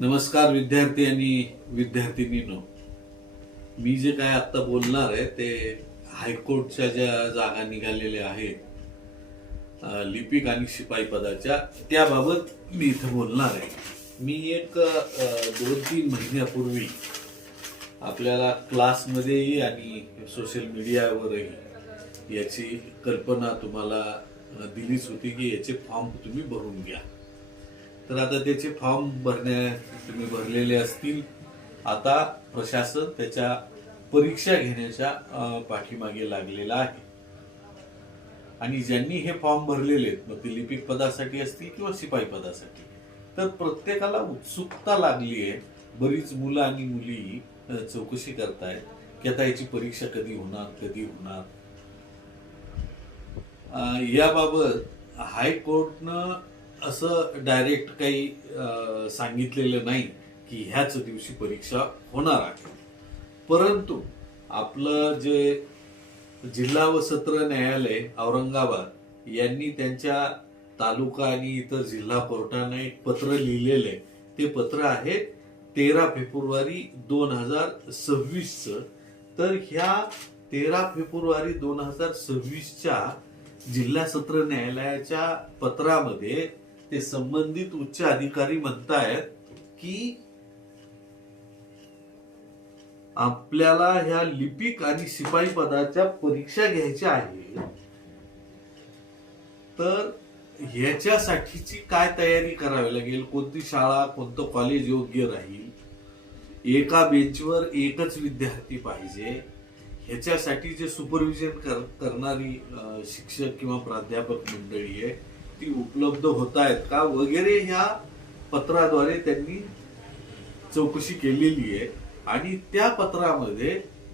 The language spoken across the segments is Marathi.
नमस्कार विद्यार्थी आणि विद्यार्थिनींनो. मी जे काय आता बोलणार आहे ते हायकोर्टच्या ज्या जागा निघालेल्या आहेत लिपिक आणि शिपाई पदाच्या, त्याबाबत मी इथं बोलणार आहे. मी एक 2-3 महिन्यापूर्वी आपल्याला क्लासमध्येही आणि सोशल मीडियावरही याची कल्पना तुम्हाला दिलीच होती की याचे फॉर्म तुम्ही भरून घ्या. तर आता त्याचे फॉर्म तुम्ही भरलेले असतील. आता प्रशासन त्याच्या परीक्षा घेण्याच्या पाठीमागे लागलेला आहे. आणि ज्यांनी हे फॉर्म भरलेले आहेत, मग ते लिपिक पदासाठी असतील किंवा शिपाई पदासाठी, तर प्रत्येकाला उत्सुकता लागली आहे. बरीच मुलं आणि मुली चौकशी करतायत की आता याची परीक्षा कधी होणार. याबाबत हायकोर्टनं असं डायरेक्ट काही सांगितलेलं नाही की ह्याच दिवशी परीक्षा होणार आहे. परंतु आपलं जे जिल्हा व सत्र न्यायालय औरंगाबाद यांनी त्यांच्या तालुका आणि इतर जिल्हा कोर्टाने एक पत्र लिहिलेलं आहे. ते पत्र आहे 13 फेब्रुवारी 2026. तर ह्या 13 फेब्रुवारी 2026च्या जिल्हा सत्र न्यायालयाच्या पत्रामध्ये ते संबंधित उच्च अधिकारी म्हणतायत की आपल्याला ह्या लिपिक आणि शिपाई पदाच्या परीक्षा घ्यायच्या आहे. तर ह्याच्यासाठीची काय तयारी करावी लागेल, कोणती शाळा कोणतं कॉलेज योग्य राहील, एका बेंचवर एकच विद्यार्थी पाहिजे, ह्याच्यासाठी जे सुपरविजन करणारी शिक्षक किंवा प्राध्यापक मंडळी आहे ती उपलब्ध होत आहेत का वगैरे ह्या पत्राद्वारे त्यांनी चौकशी केलेली आहे. आणि त्या पत्रामध्ये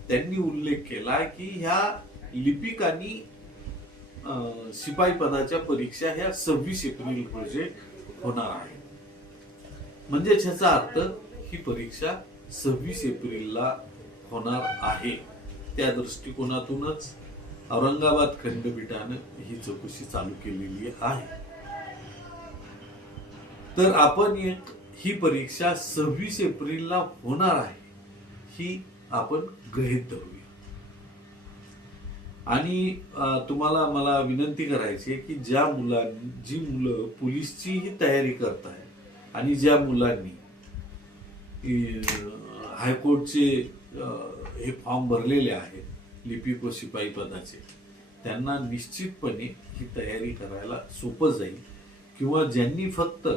त्यांनी उल्लेख केला की ह्या लिपिक आणि शिपाई पदाच्या परीक्षा ह्या 26 एप्रिल रोजी होणार आहे. म्हणजे ह्याचा अर्थ ही परीक्षा 26 एप्रिलला होणार आहे. त्या दृष्टिकोनातूनच औरंगाबाद खंडपीठानं ही चौकशी चालू केलेली आहे. तर आपण ही परीक्षा 26 एप्रिलला होणार आहे ही आपण गृहीत धरूया. आणि तुम्हाला मला विनंती करायची आहे की जी मुलं पोलीसचीही तयारी करत आहेत आणि ज्या मुलांनी हायकोर्टचे हे फॉर्म भरलेले आहेत लिपिक व शिपाई पदाचे, त्यांना निश्चितपणे ही तयारी करायला सोपं जाईल. किंवा ज्यांनी फक्त